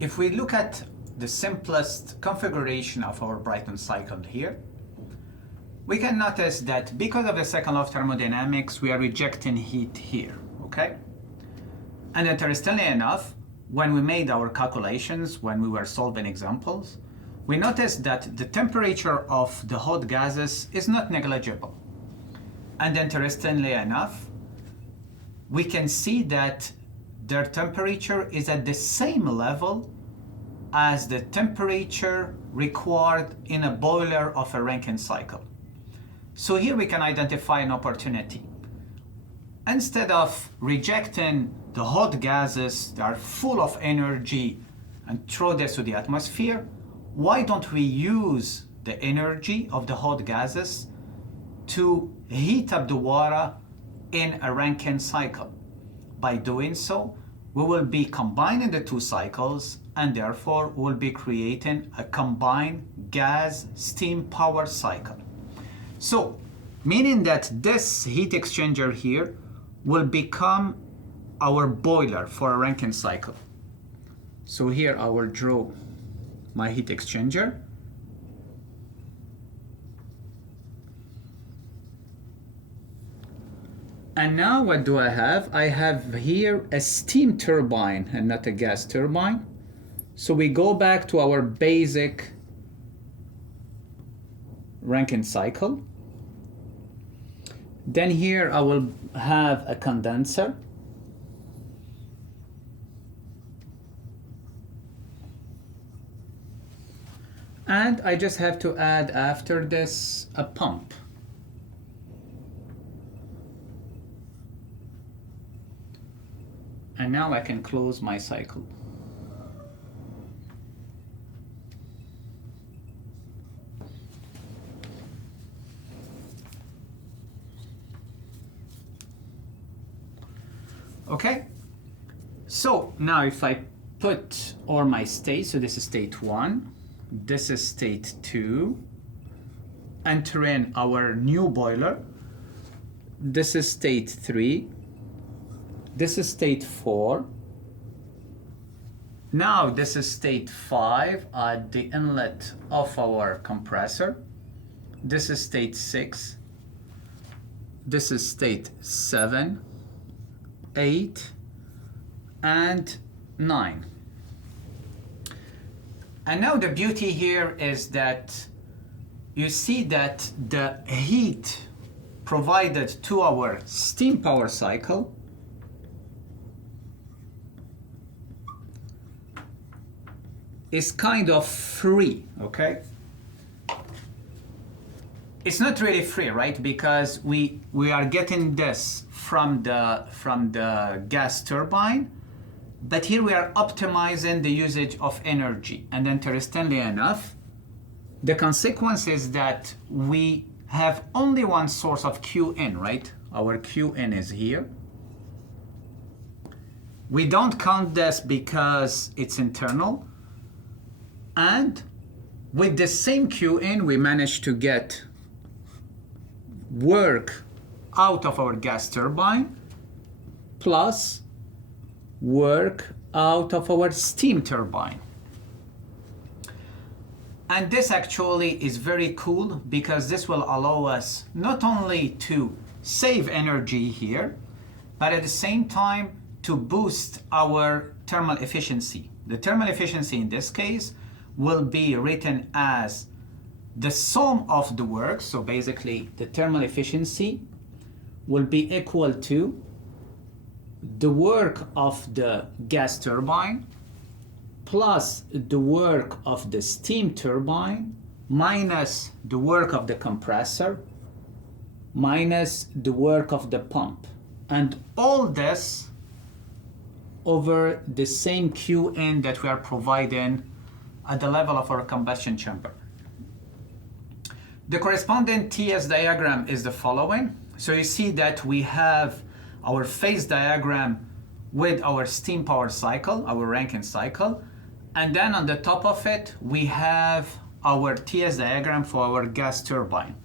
if we look at the simplest configuration of our Brayton cycle here, we can notice that because of the second law of thermodynamics, we are rejecting heat here, okay? And interestingly enough, when we made our calculations, when we were solving examples, we noticed that the temperature of the hot gases is not negligible. And interestingly enough, we can see that their temperature is at the same level as the temperature required in a boiler of a Rankine cycle. So here we can identify an opportunity. Instead of rejecting the hot gases that are full of energy and throw this to the atmosphere, why don't we use the energy of the hot gases to heat up the water in a Rankine cycle? By doing so, we will be combining the two cycles, and therefore we'll be creating a combined gas-steam power cycle. So, meaning that this heat exchanger here will become our boiler for a Rankine cycle. So here I will draw my heat exchanger. And now what do I have? I have here a steam turbine and not a gas turbine. So we go back to our basic Rankine cycle. Then here I will have a condenser. And I just have to add after this a pump. And now I can close my cycle. Okay, so now if I put all my states, so this is state 1, this is state 2, enter in our new boiler, this is state 3, this is state 4, now this is state 5 at the inlet of our compressor, this is state 6, this is state 7, 8, and 9. And now the beauty here is that you see that the heat provided to our steam power cycle is kind of free, okay? It's not really free, right? Because we are getting this from the gas turbine, but here we are optimizing the usage of energy. And interestingly enough, the consequence is that we have only one source of Qn, right? Our Qn is here. We don't count this because it's internal. And with the same Qn, we managed to get work out of our gas turbine plus work out of our steam turbine. And this actually is very cool because this will allow us not only to save energy here, but at the same time to boost our thermal efficiency. The thermal efficiency in this case will be written as the sum of the work. So basically the thermal efficiency will be equal to the work of the gas turbine plus the work of the steam turbine minus the work of the compressor minus the work of the pump, and all this over the same Qn that we are providing at the level of our combustion chamber. The corresponding TS diagram is the following. So you see that we have our phase diagram with our steam power cycle, our Rankine cycle, and then on the top of it we have our TS diagram for our gas turbine.